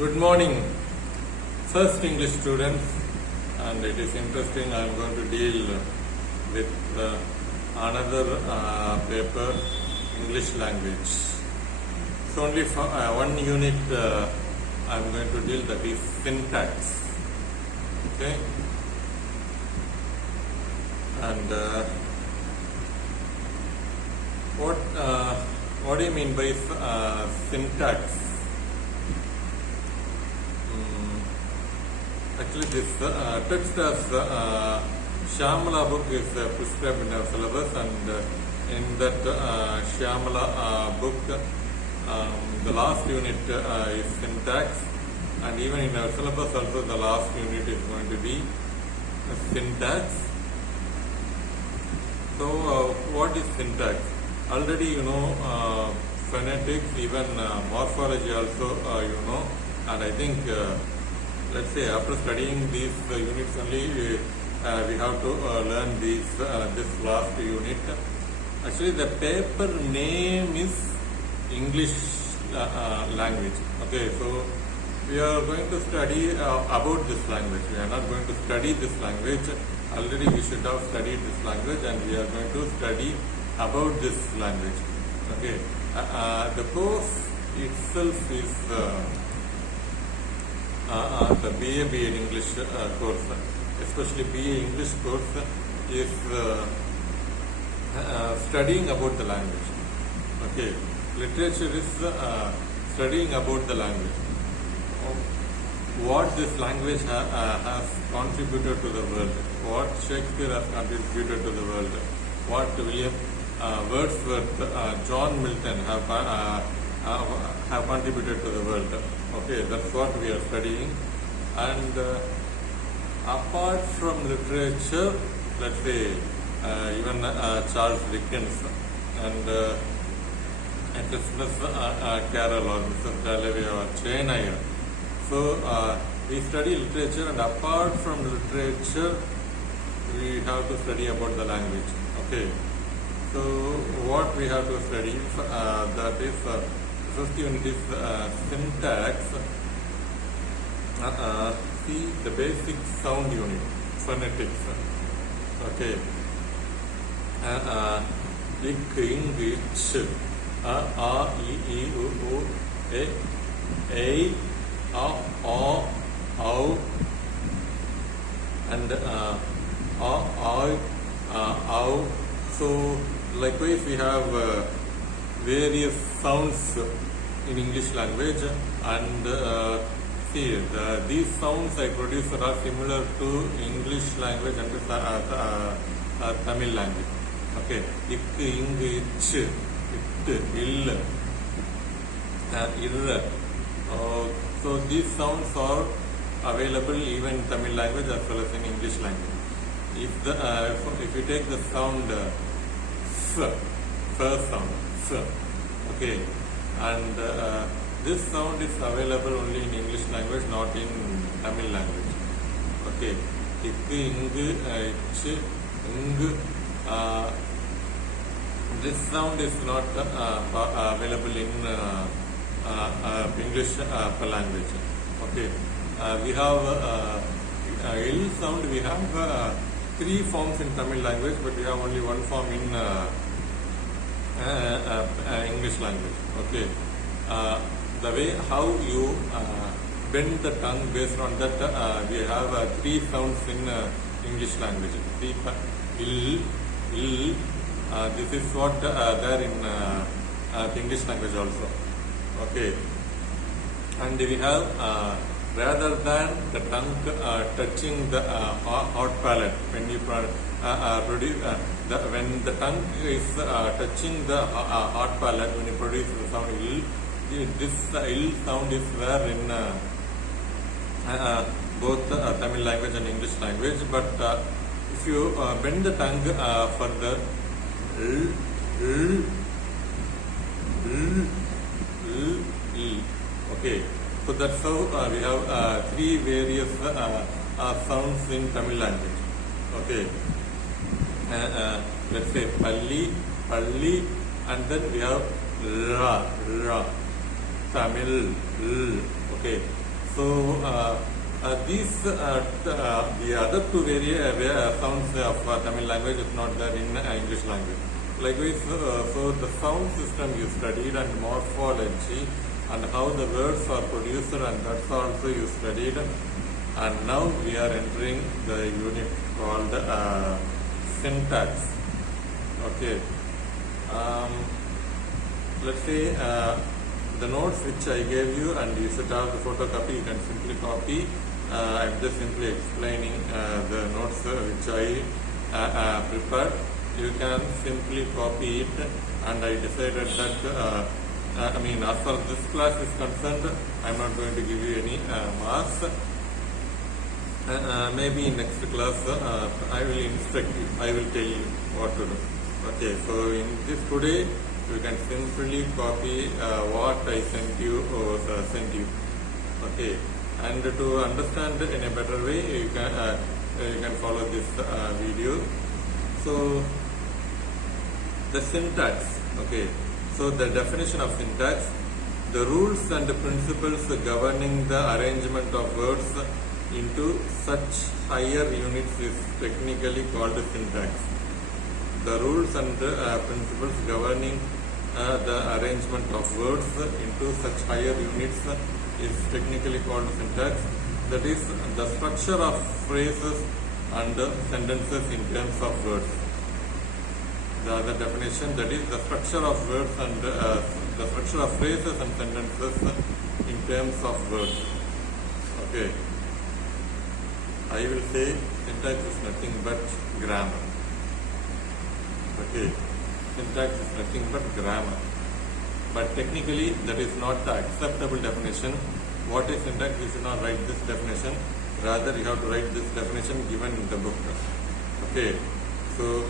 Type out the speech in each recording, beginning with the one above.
Good morning, first English students, and it is interesting. I am going to deal with another paper, English language. It's only for one unit. I am going to deal, that is syntax. Okay, and what do you mean by syntax? Actually, this text as Shyamala book is prescribed in our syllabus, and in that Shyamala book, the last unit is syntax, and even in our syllabus also the last unit is going to be syntax. So, what is syntax? Already you know phonetics, even morphology also you know, and I think let's say after studying these units only we have to learn this last unit. Actually, the paper name is English language. Okay, so we are going to study about this language. We are not going to study this language. Already we should have studied this language, and we are going to study about this language. Okay, the course itself is the BA English course, especially BA English course is studying about the language. Okay, literature is studying about the language. What this language has contributed to the world, what Shakespeare has contributed to the world, what William Wordsworth, John Milton have contributed to the world. Okay, that's what we are studying. And apart from literature, let's say even Charles Dickens and a Christmas Carol or Mrs. Dalloway or Jane Eyre. So we study literature, and apart from literature, we have to study about the language. Okay, so what we have to study, that is first unit is syntax. See the basic sound unit, phonetics. Okay, ik, ing, ich, a, I, u, e, o, and ow. So likewise we have various sounds in English language, and see these sounds I produce are similar to English language and Tamil language. Okay, ik, ing, ich, it, ill, irr. So these sounds are available even in Tamil language as well as in English language. If you take the sound first sound, okay, and this sound is available only in English language, not in Tamil language. Okay, ik, ing, ich, ing. This sound is not available in English language. Okay, we have ill sound. We have three forms in Tamil language, but we have only one form in English language. Okay, the way how you bend the tongue, based on that we have three sounds in English language. Ill, this is what there in English language also. Okay, and we have rather than the tongue touching the hot palate, when you produce when the tongue is touching the hot palate, when you produce the sound ill, this ill sound is there in both Tamil language and English language. But if you bend the tongue further, okay, so that's how we have three various sounds in Tamil language. Okay, let's say palli, and then we have ra, Tamil, okay. So these the other two sounds of Tamil language is not there in English language. Likewise, so the sound system you studied and morphology and how the words are produced, and that's also you studied. And now we are entering the unit called syntax. Okay. Let's say the notes which I gave you, and you should have the photocopy, you can simply copy. I'm just simply explaining the notes which I prepared. You can simply copy it, and I decided that as far as this class is concerned, I'm not going to give you any marks. Maybe in next class I will instruct you, I will tell you what to do. Okay, so in this today you can simply copy what I sent you. Okay, and to understand in a better way, you can follow this video. So the syntax. Okay, so the definition of syntax: the rules and the principles governing the arrangement of words into such higher units is technically called syntax. The rules and principles governing the arrangement of words into such higher units is technically called syntax. That is the structure of phrases and sentences in terms of words. The other definition, that is the structure of words and the structure of phrases and sentences in terms of words. Okay. I will say syntax is nothing but grammar. Okay, syntax is nothing but grammar. But technically, that is not the acceptable definition. What is syntax? You should not write this definition. Rather, you have to write this definition given in the book. Okay, so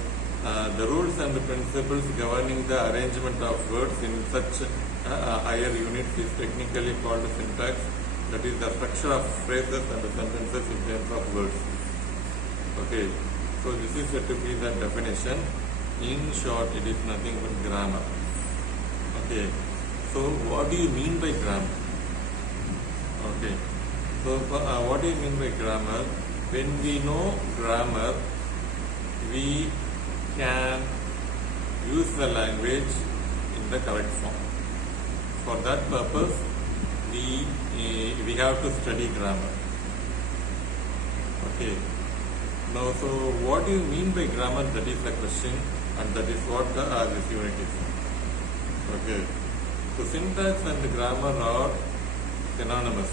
the rules and the principles governing the arrangement of words in such higher units is technically called syntax. That is the structure of phrases and the sentences in terms of words. Okay, so this is to be the definition. In short, it is nothing but grammar. Okay, so what do you mean by grammar? Okay, so what do you mean by grammar? When we know grammar, we can use the language in the correct form. For that purpose, we have to study grammar. Okay. Now, so what do you mean by grammar? That is the question, and that is what this unit is. Okay. So syntax and grammar are synonymous.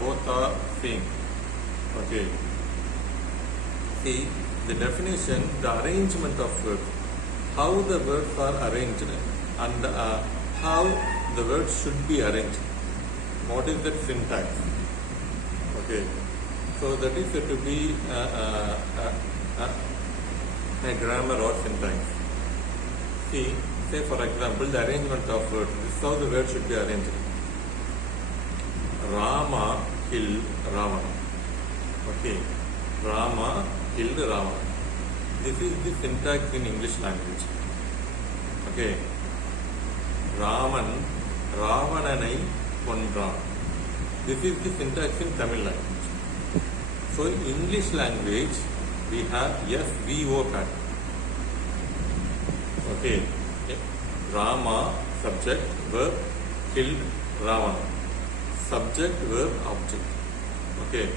Both are same. Okay. See the definition, the arrangement of words, how the words are arranged, and how the words should be arranged. What is that syntax? Okay, so that is said to be a grammar or syntax. See, say for example, the arrangement of words. This is how the word should be arranged. Rama killed Ravana. Okay, Rama killed Ravana. This is the syntax in English language. Okay, Raman Ravananai Kondran. This is the syntax in Tamil language. So in English language, we have SVO pattern. Okay. Rama, subject, verb, killed Ravana. Subject, verb, object. Okay.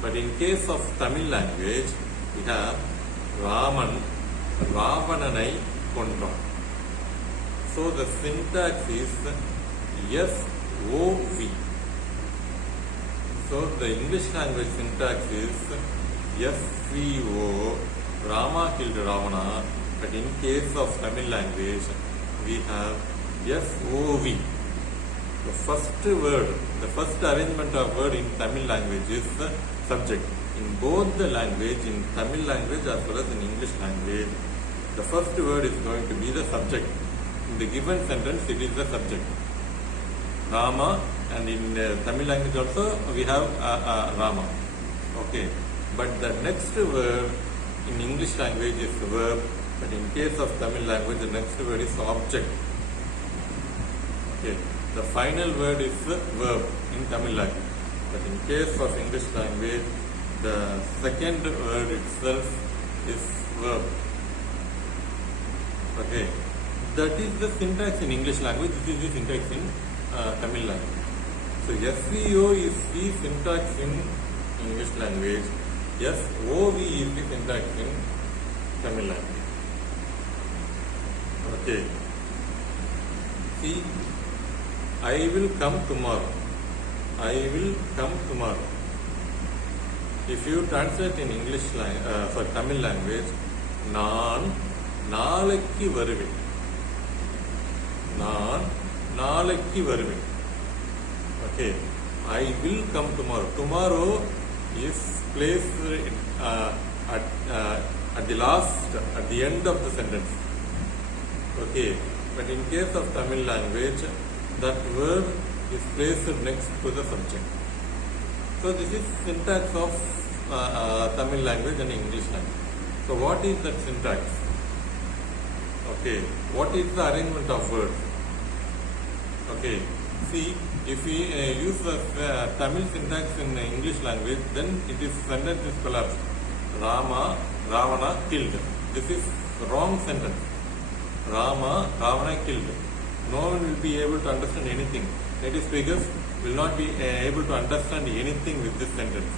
But in case of Tamil language, we have Raman, Ravananai Kondran. So the syntax is SOV. So the English language syntax is SVO, Rama killed Ravana, but in case of Tamil language, we have SOV. The first word, the first arrangement of word in Tamil language is the subject. In both the language, in Tamil language as well as in English language, the first word is going to be the subject. In the given sentence, it is the subject. Rama, and in Tamil language also we have Rama. Okay, but the next word in English language is verb, but in case of Tamil language, the next word is object. Okay, the final word is verb in Tamil language. But in case of English language, the second word itself is verb. Okay, that is the syntax in English language. This is the syntax in Tamil language. So SVO is the syntax in English language. SOV is the syntax in Tamil language. Okay. See, I will come tomorrow. I will come tomorrow. If you translate in English for Tamil language, நான் நாளைக்கு வருவேன். நான் நாளைக்கு வருவேன். Okay, I will come tomorrow. Tomorrow is placed at the last, at the end of the sentence. Okay, but in case of Tamil language, that verb is placed next to the subject. So this is syntax of Tamil language and English language. So what is that syntax? Okay, what is the arrangement of words? Okay, see, if we use the Tamil syntax in English language, then it is sentence is collapsed. Ravana killed. This is wrong sentence. Ravana killed. No one will be able to understand anything. Native speakers will not be able to understand anything with this sentence.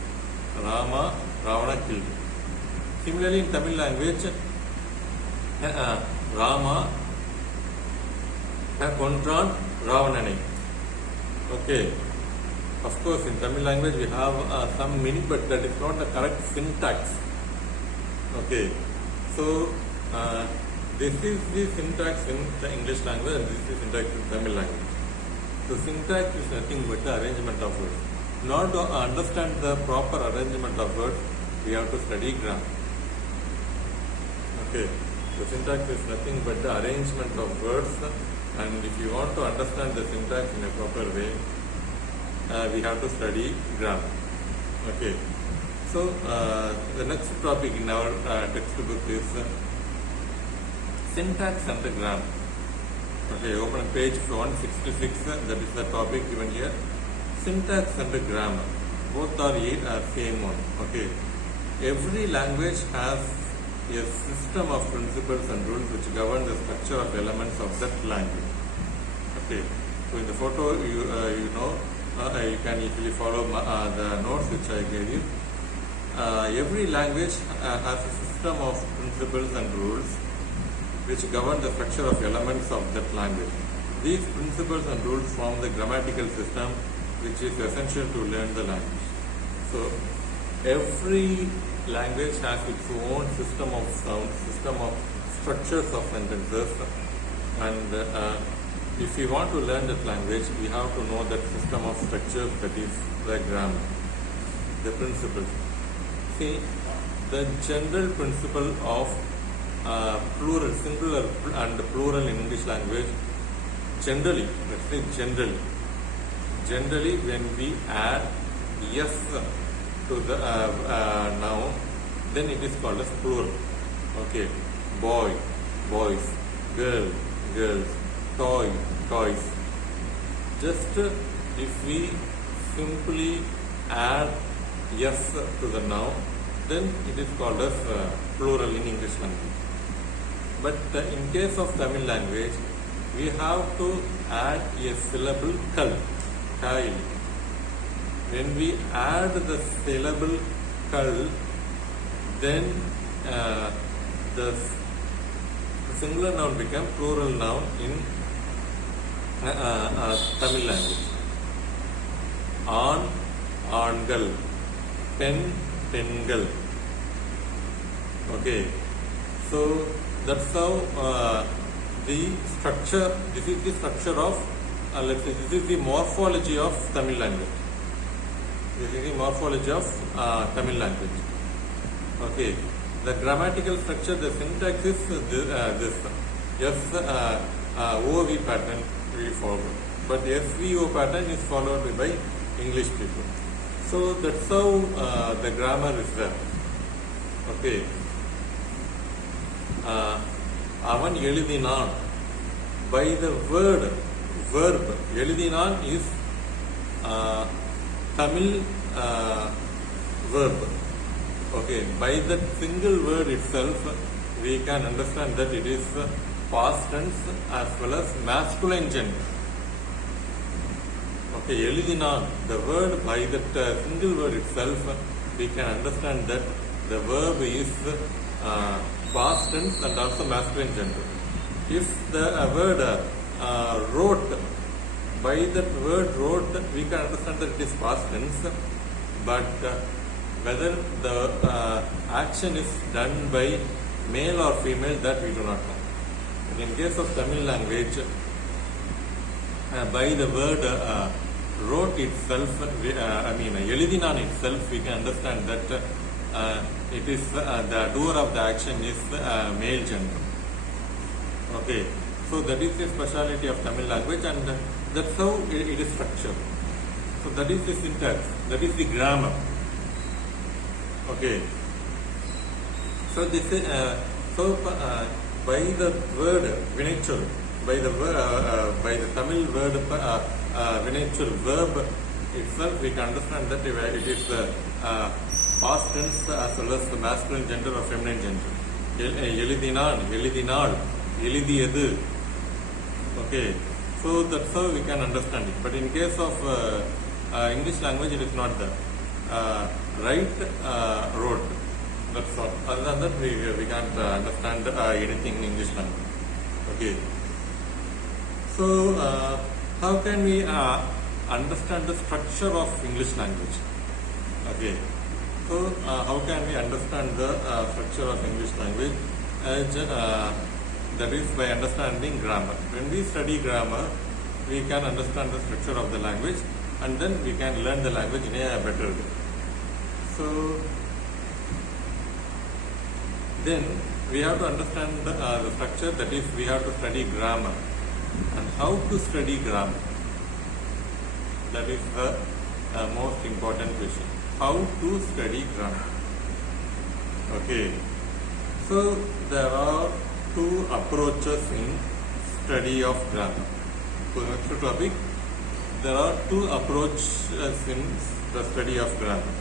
Ravana killed. Similarly, in Tamil language, Rama kontran Ravananai. Okay. Of course, in Tamil language we have some meaning, but that is not the correct syntax. Okay. So, this is the syntax in the English language and this is the syntax in Tamil language. So, syntax is nothing but the arrangement of words. Not to understand the proper arrangement of words, we have to study grammar. Okay. So, syntax is nothing but the arrangement of words, and if you want to understand the syntax in a proper way, we have to study grammar. Okay. So, the next topic in our textbook is syntax and the grammar. Okay, open page 166, that is the topic given here. Syntax and the grammar. Both are same one. Okay. Every language has a system of principles and rules which govern the structure of elements of that language. Okay. So in the photo, you can easily follow the notes which I gave you. Every language has a system of principles and rules which govern the structure of elements of that language. These principles and rules form the grammatical system which is essential to learn the language. So, every language has its own system of sounds, system of structures of sentences, and if we want to learn that language, we have to know that system of structures, that is the grammar, the principles. See, the general principle of plural, singular and plural in English language, generally, let's say generally when we add yes to the noun, then it is called as plural. Okay, boy, boys, girl, girls, toy, toys. Just if we simply add yes to the noun, then it is called as plural in English language. But in case of Tamil language, we have to add a syllable kal. When we add the syllable kal, then the singular noun becomes plural noun in Tamil language. Aan, aangal. Pen, pengal. Okay. So that's how the structure, this is the structure of, let's say, this is the morphology of Tamil language. This is the morphology of Tamil language. Okay. The grammatical structure, the syntax is this. Yes, OV pattern we follow. But SVO pattern is followed by English people. So that's how the grammar is there. Okay. Avan eluthinan. By the verb, eluthinan is Tamil verb. Okay, by that single word itself, we can understand that it is past tense as well as masculine gender. Okay, Elidhinan, the word, by that single word itself, we can understand that the verb is past tense and also masculine gender. If the word wrote, by that word wrote, we can understand that it is past tense, but whether the action is done by male or female, that we do not know. But in case of Tamil language, by the word wrote itself, Elidhinan itself, we can understand that it is the doer of the action is male gender. Okay, so that is the speciality of Tamil language, and that's how it is structured. So that is the syntax, that is the grammar. Okay, so this is by the word vinaichal, by the Tamil word vinaichal verb itself, we can understand that it is past tense as well as the masculine gender or feminine gender. Elidhinan, Elidhinal, Elidhiyadu. Okay, so that's how we can understand it. But in case of English language, it is not there. Write, wrote. That's all. Other than that, we can't understand anything in English language. Okay. So, how can we understand the structure of English language? Okay. So, how can we understand the structure of English language? That is by understanding grammar. When we study grammar, we can understand the structure of the language, and then we can learn the language in a better way. So, then we have to understand the structure, that is, we have to study grammar. And how to study grammar? That is the most important question. How to study grammar? Okay. So, there are two approaches in study of grammar. So, next topic, there are two approaches in the study of grammar.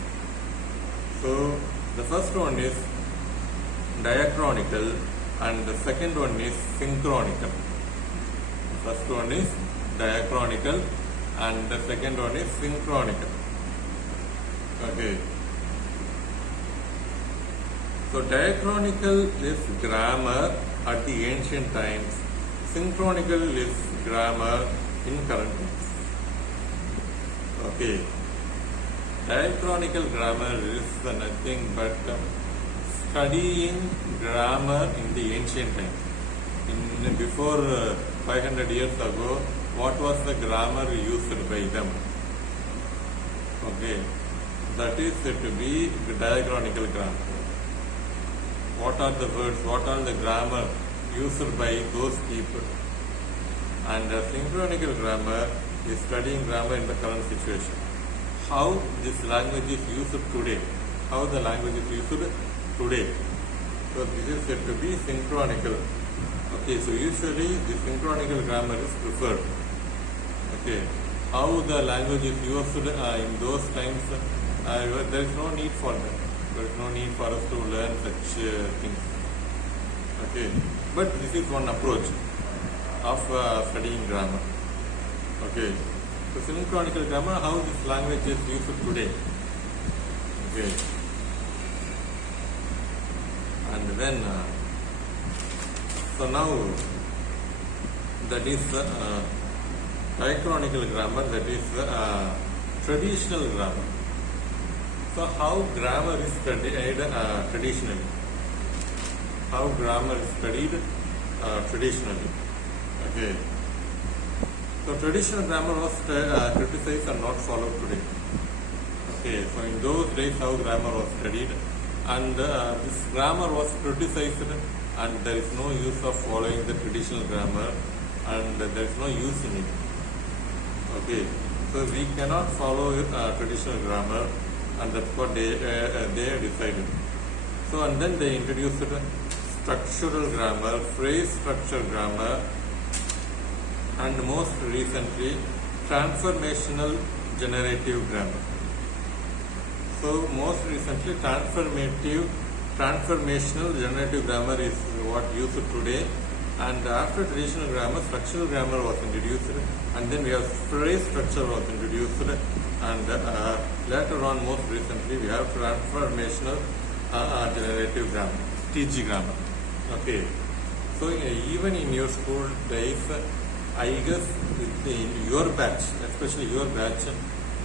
So, the first one is diachronical and the second one is synchronical. The first one is diachronical and the second one is synchronical. Okay. So, diachronical is grammar at the ancient times. Synchronical is grammar in current times. Okay. Diachronical grammar is nothing but studying grammar in the ancient times. Before 500 years ago, what was the grammar used by them? Okay, that is said to be the diachronical grammar. What are the words, what are the grammar used by those people? And synchronical grammar is studying grammar in the current situation. How this language is used today, how the language is used today. So this is said to be synchronical. Okay, so usually the synchronical grammar is preferred. Okay, how the language is used in those times, there is no need for that. There is no need for us to learn such things. Okay, but this is one approach of studying grammar. Okay. So, synchronical grammar, how this language is used today. Okay. And then, so now, that is diachronical grammar, that is traditional grammar. So, how grammar is studied traditionally? How grammar is studied traditionally? Okay. So, traditional grammar was criticized and not followed today. Okay, so in those days, how grammar was studied, and this grammar was criticized, and there is no use of following the traditional grammar, and there is no use in it. Okay, so we cannot follow traditional grammar, and that's what they decided. So, and then they introduced structural grammar, phrase structure grammar, and most recently transformational generative grammar. So most recently, transformational generative grammar is what used today. And after traditional grammar, structural grammar was introduced, and then we have phrase structure was introduced, and later on, most recently, we have transformational generative grammar, TG grammar. Okay, so even in your school days, I guess in your batch, especially your batch,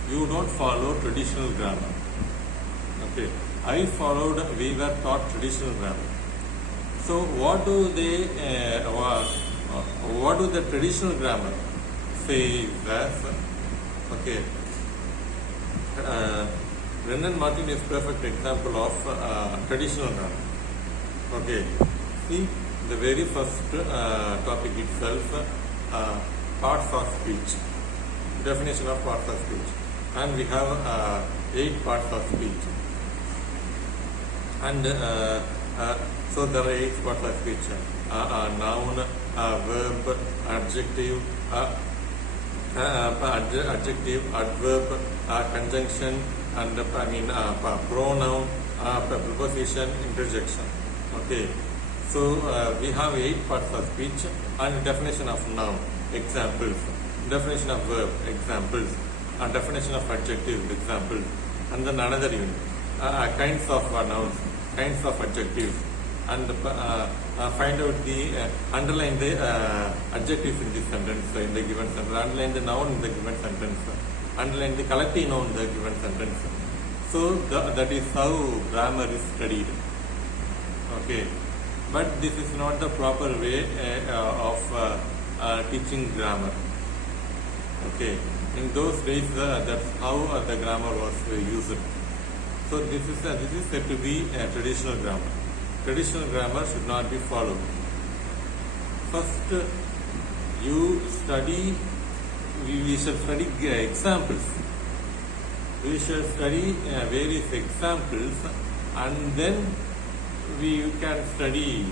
you don't follow traditional grammar. Okay, we were taught traditional grammar. So what do the traditional grammar say as, okay, Brendan Martin is perfect example of traditional grammar. Okay, see the very first topic itself, parts of speech, definition of parts of speech, and we have 8 parts of speech, and so there are 8 parts of speech: noun, verb, adjective, adverb, conjunction, and pronoun, preposition, interjection. Okay, so we have 8 parts of speech, and definition of noun, examples, definition of verb, examples, and definition of adjective, examples, and then another unit, kinds of nouns, kinds of adjectives, and find out underline the adjectives in this sentence, in the given sentence, underline the noun in the given sentence, underline the collective noun in the given sentence. So that is how grammar is studied. Okay, but this is not the proper way of teaching grammar. Okay, in those days that's how the grammar was used. So this is said to be traditional grammar. Traditional grammar should not be followed. First, we shall study examples. We shall study various examples, and then we can study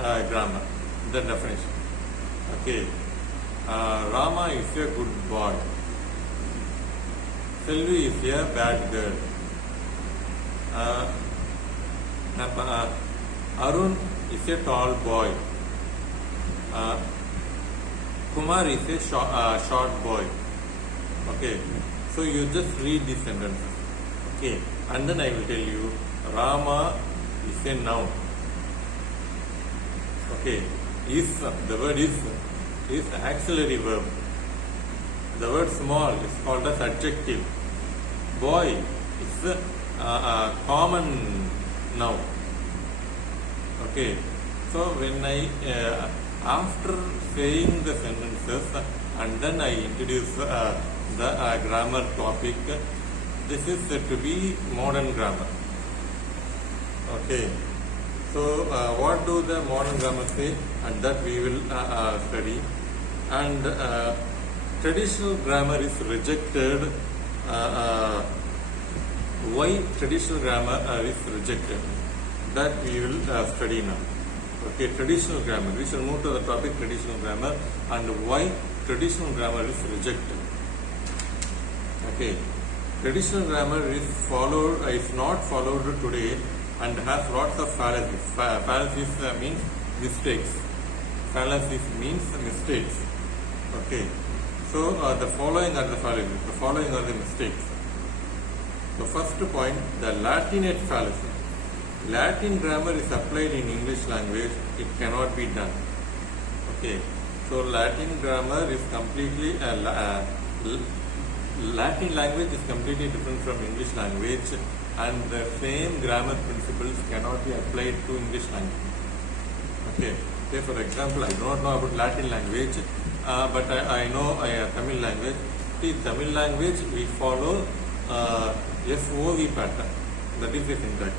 grammar, the definition. Okay, Rama is a good boy. Selvi is a bad girl. Arun is a tall boy. Kumar is a short boy. Okay, so you just read these sentences. Okay, and then I will tell you Rama is a noun. Okay, the word is auxiliary verb. The word small is called as adjective. Boy is a common noun. Okay, so when I after saying the sentences and then I introduce the grammar topic, this is said to be modern grammar. Okay, so what do the modern grammar say, and that we will study. And traditional grammar is rejected. Why traditional grammar is rejected? That we will study now. Okay, traditional grammar. We shall move to the topic traditional grammar and why traditional grammar is rejected. Okay, traditional grammar is not followed today and has lots of fallacies. Fallacies means mistakes. Fallacies means mistakes. Okay, so the following are the fallacies. The following are the mistakes. The first point, the Latinate fallacy. Latin grammar is applied in English language. It cannot be done. Okay, so Latin grammar is completely Latin language is completely different from English language, and the same grammar principles cannot be applied to English language. Okay, say for example, I do not know about Latin language, but I know Tamil language. See, Tamil language we follow SOV pattern, that is the syntax.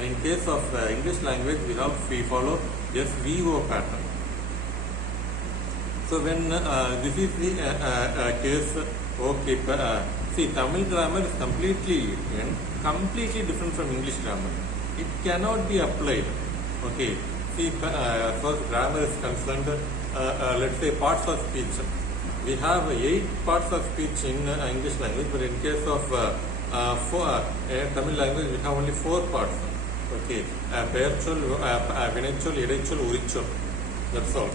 In case of English language, we follow SVO pattern. So when this is the case, okay, see, Tamil grammar is completely different from English grammar. It cannot be applied. Okay, see, as far as grammar is concerned, let's say parts of speech. We have 8 parts of speech in English language, but in case of Tamil language we have only 4 parts. Okay, பெயர்ச்சொல், வினைச்சொல், இடைச்சொல், உரிச்சொல். That's all.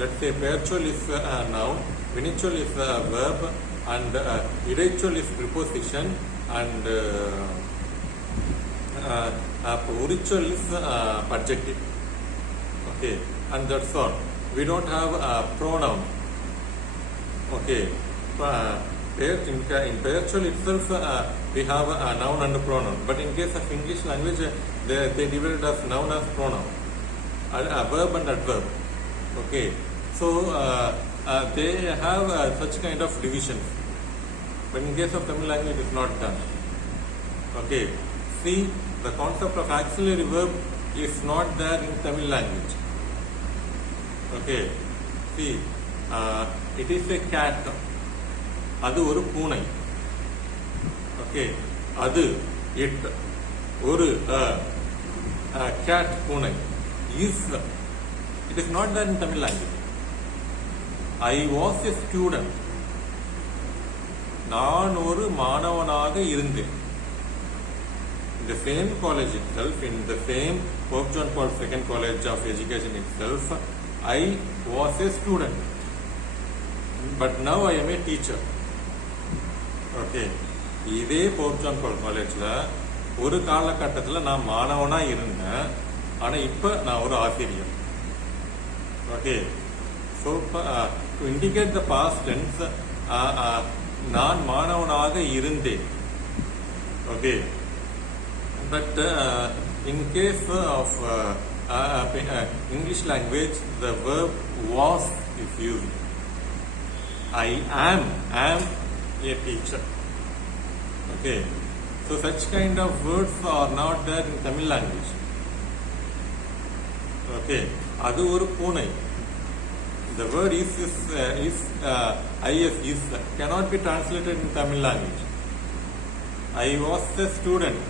Let's say பெயர்ச்சொல் is a noun, வினைச்சொல் is a verb, and இடைச்சொல் is preposition, and உரிச்சொல் is adjective. Okay, and that's all. We don't have a pronoun. Okay, in பெயர்ச்சொல் itself we have a noun and a pronoun, but in case of English language they divide as noun as pronoun, a verb and adverb. Okay, so they have such kind of divisions, but in case of Tamil language it is not done. Okay, see, the concept of auxiliary verb is not there in Tamil language. Okay, see, it is a cat. அது ஒரு பூனை. Okay, அது it ஒரு cat பூனை. is, it is not there in Tamil language. I was a student. நான் ஒரு மாணவனாக இருந்தேன். In the same college itself, in the same Pope John Paul II College of Education itself, I was a student. But now I am a teacher. Okay, இதே Pope John பால் காலேஜில் ஒரு காலகட்டத்தில் நான் மாணவனாக இருந்தேன், ஆனால் இப்போ நான் ஒரு ஆசிரியர். Okay, so to indicate the past tense, நான் மாணவனாக இருந்தேன். Okay, but in case of English language, the verb was is used. I am a teacher. Okay, so such kind of words are not there in Tamil language. Okay, adu oru பூனை. The word is cannot be translated in Tamil language. I was a student.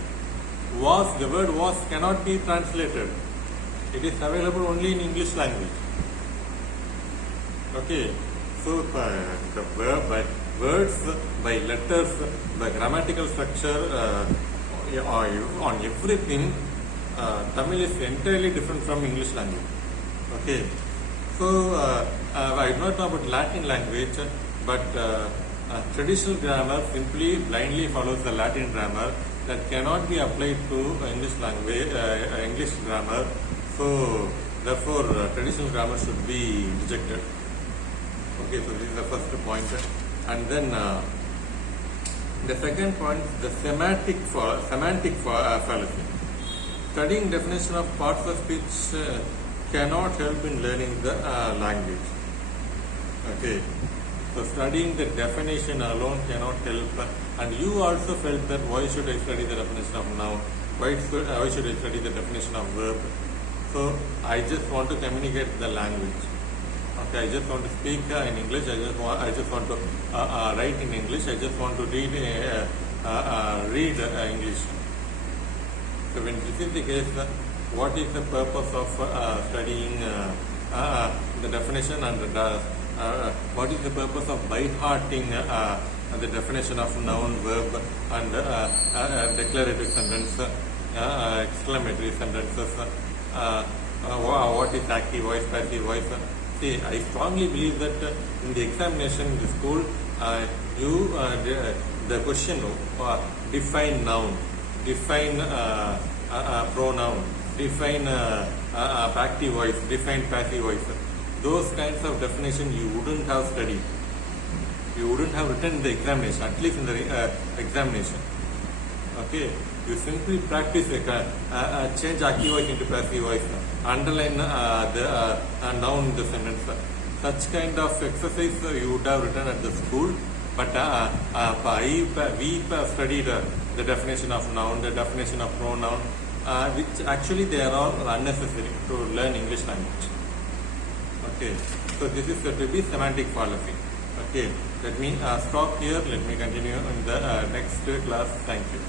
Was, the word was cannot be translated. It is available only in English language. Okay, so the verb by words, by letters, by grammatical structure, on everything, Tamil is entirely different from English language. Okay, so I do not know about Latin language, but traditional grammar simply blindly follows the Latin grammar that cannot be applied to English language, English grammar. So therefore traditional grammar should be rejected. Okay, so this is the first point. And then the second point, the semantic fallacy. Studying definition of parts of speech cannot help in learning the language. Okay, so studying the definition alone cannot help. And you also felt that why should I study the definition of noun? Why should I study the definition of verb? So I just want to communicate the language. Okay, I just want to speak in English. I just want to write in English. I just want to read English. So when this is the case, what is the purpose of studying the definition, and what is the purpose of by-hearting the definition of noun, verb, and declarative sentence, exclamatory sentences? What is active voice, passive voice? See, I strongly believe that in the examination in the school, the question define noun, define pronoun, define active voice, define passive voice. Those kinds of definition you wouldn't have studied. You wouldn't have written in the examination, at least in the examination. Okay, you simply practice change active voice into passive voice, underline the noun in the sentence. Such kind of exercise you would have written at the school, but we studied the definition of noun, the definition of pronoun, which actually they are all unnecessary to learn English language. Okay, so this is to be semantic fallacy. Okay, let me stop here. Let me continue in the next class. Thank you.